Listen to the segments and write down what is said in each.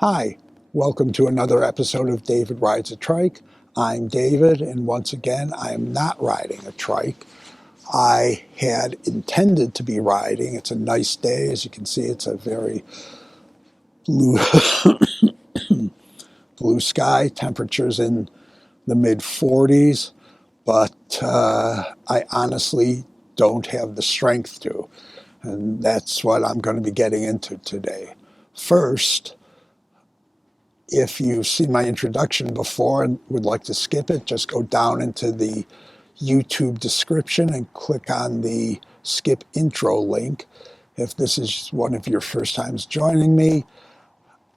Hi, welcome to another episode of David Rides a Trike. I'm David, and once again, I am not riding a trike. I had intended to be riding. It's a nice day. As you can see, it's a very blue, blue sky. Temperatures in the mid 40s, but I honestly don't have the strength to. And that's what I'm going to be getting into today. First, if you've seen my introduction before and would like to skip it, just go down into the YouTube description and click on the skip intro link. If this is one of your first times joining me,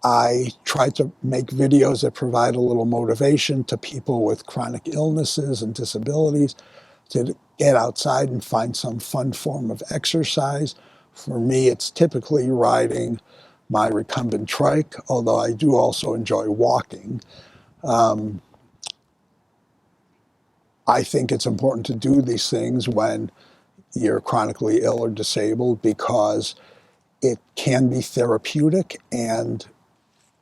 I try to make videos that provide a little motivation to people with chronic illnesses and disabilities to get outside and find some fun form of exercise. For me, it's typically riding my recumbent trike, although I do also enjoy walking. I think it's important to do these things when you're chronically ill or disabled because it can be therapeutic and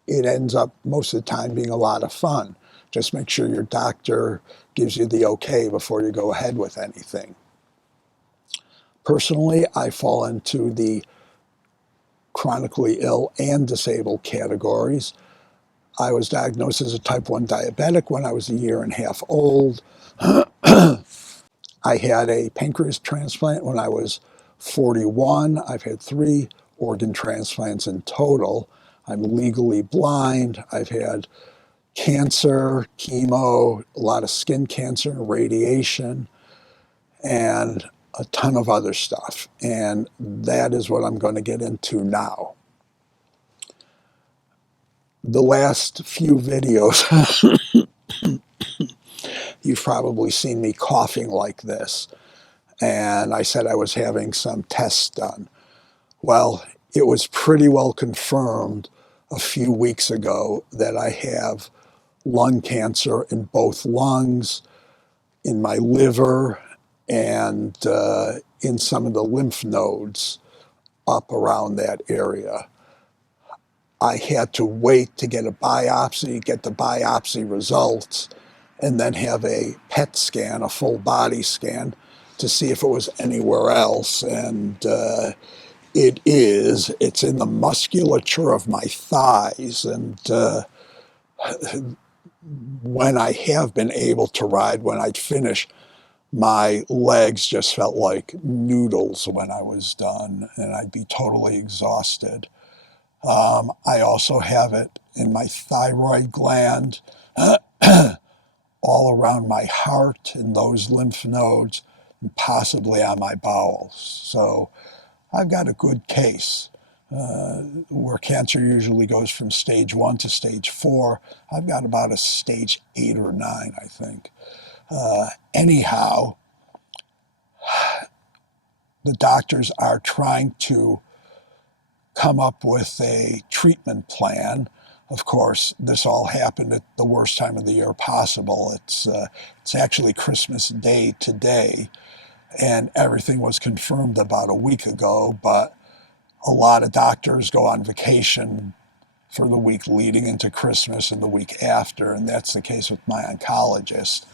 it ends up most of the time being a lot of fun. Just make sure your doctor gives you the okay before you go ahead with anything. Personally, I fall into the chronically ill and disabled categories. I was diagnosed as a type 1 diabetic when I was a year and a half old. I had a pancreas transplant when I was 41. I've had 3 organ transplants in total. I'm legally blind. I've had cancer, chemo, a lot of skin cancer, radiation, and a ton of other stuff. And that is what I'm going to get into now. The last few videos, you've probably seen me coughing like this. And I said I was having some tests done. Well, it was pretty well confirmed a few weeks ago that I have lung cancer in both lungs, in my liver, and in some of the lymph nodes up around that area. I had to wait to get a biopsy, get the biopsy results, and then have a PET scan, a full body scan, to see if it was anywhere else. And it's in the musculature of my thighs. And when I have been able to ride, when I'd finish, my legs just felt like noodles when I was done, and I'd be totally exhausted. I also have it in my thyroid gland, all around my heart in those lymph nodes, and possibly on my bowels. So I've got a good case. Where cancer usually goes from stage 1 to stage 4, I've got about a stage 8 or 9, I think. Anyhow, the doctors are trying to come up with a treatment plan. Of course, this all happened at the worst time of the year possible. It's actually Christmas Day today, and everything was confirmed about a week ago, but a lot of doctors go on vacation for the week leading into Christmas and the week after, and that's the case with my oncologist.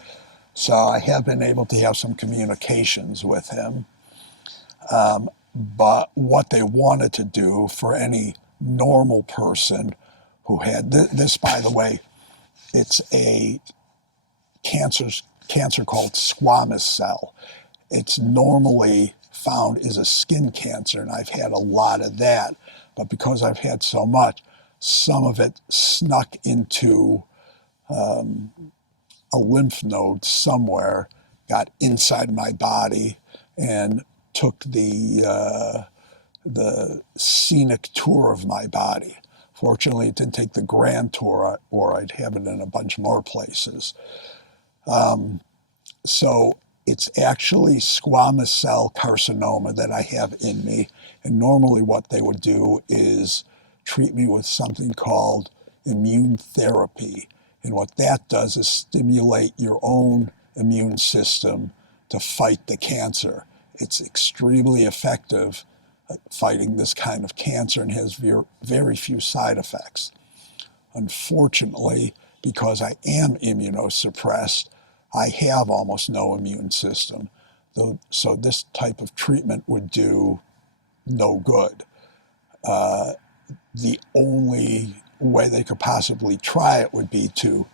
So I have been able to have some communications with him. But what they wanted to do for any normal person who had this, by the way, it's a cancer called squamous cell. It's normally found as a skin cancer, and I've had a lot of that. But because I've had so much, some of it snuck into a lymph node somewhere, got inside my body, and took the scenic tour of my body. Fortunately, it didn't take the grand tour, or I'd have it in a bunch more places. So it's actually squamous cell carcinoma that I have in me. And normally what they would do is treat me with something called immune therapy. And what that does is stimulate your own immune system to fight the cancer. It's extremely effective at fighting this kind of cancer and has very few side effects. Unfortunately, because I am immunosuppressed, I have almost no immune system. So this type of treatment would do no good. The only way they could possibly try it would be to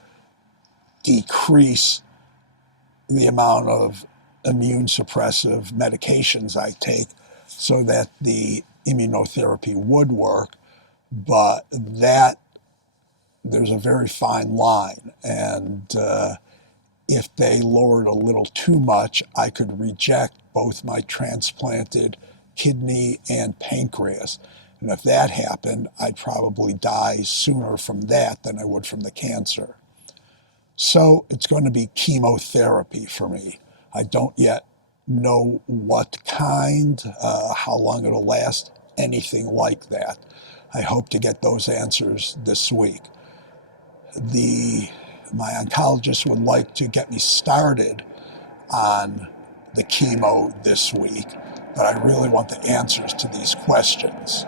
decrease the amount of immune suppressive medications I take so that the immunotherapy would work, but that there's a very fine line, and if they lowered a little too much, I could reject both my transplanted kidney and pancreas. And if that happened, I'd probably die sooner from that than I would from the cancer. So it's going to be chemotherapy for me. I don't yet know what kind, how long it'll last, anything like that. I hope to get those answers this week. My oncologist would like to get me started on the chemo this week, but I really want the answers to these questions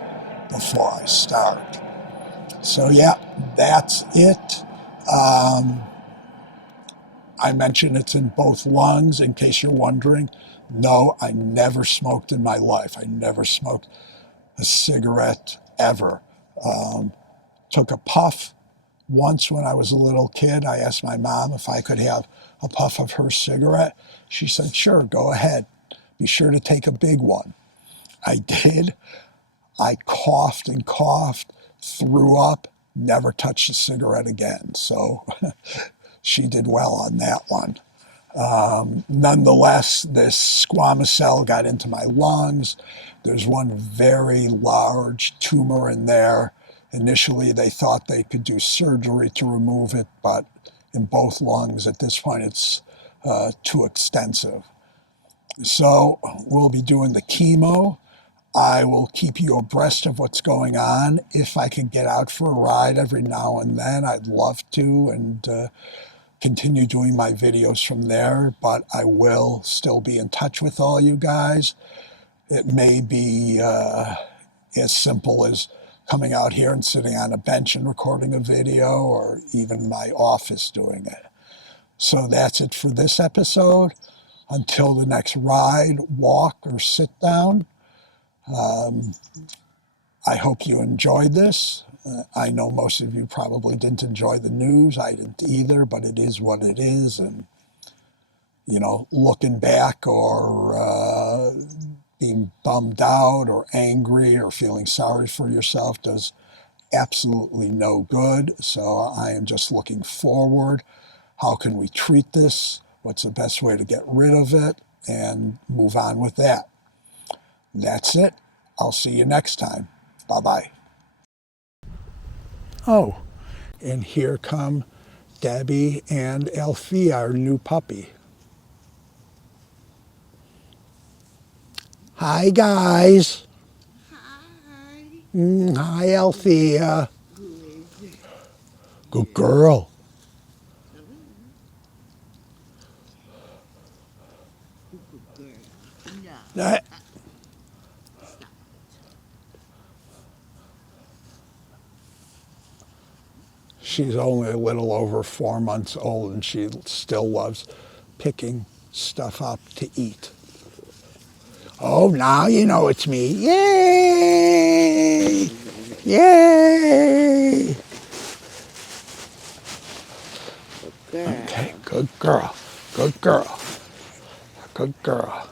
before I start. So yeah, that's it. I mentioned it's in both lungs, in case you're wondering. No, I never smoked in my life. I never smoked a cigarette ever. Took a puff once when I was a little kid. I asked my mom if I could have a puff of her cigarette. She said, sure, go ahead. Be sure to take a big one. I did. I coughed and coughed, threw up, never touched a cigarette again. So she did well on that one. Nonetheless, this squamous cell got into my lungs. There's one very large tumor in there. Initially, they thought they could do surgery to remove it, but in both lungs at this point, it's too extensive. So we'll be doing the chemo. I will keep you abreast of what's going on. If I can get out for a ride every now and then, I'd love to, and continue doing my videos from there, but I will still be in touch with all you guys. It may be as simple as coming out here and sitting on a bench and recording a video, or even my office doing it. So that's it for this episode. Until the next ride, walk, or sit down, I hope you enjoyed this. I know most of you probably didn't enjoy the news. I didn't either, but it is what it is. And, you know, looking back or being bummed out or angry or feeling sorry for yourself does absolutely no good. So I am just looking forward. How can we treat this? What's the best way to get rid of it? And move on with that. That's it. I'll see you next time. Bye-bye. Oh, and here come Debbie and Alfie, our new puppy. Hi, guys. Hi. Hi, Althea. Good girl. No. She's only a little over 4 months old, and she still loves picking stuff up to eat. Oh, now you know it's me. Yay! Yay! Good girl. Okay, good girl. Good girl. Good girl.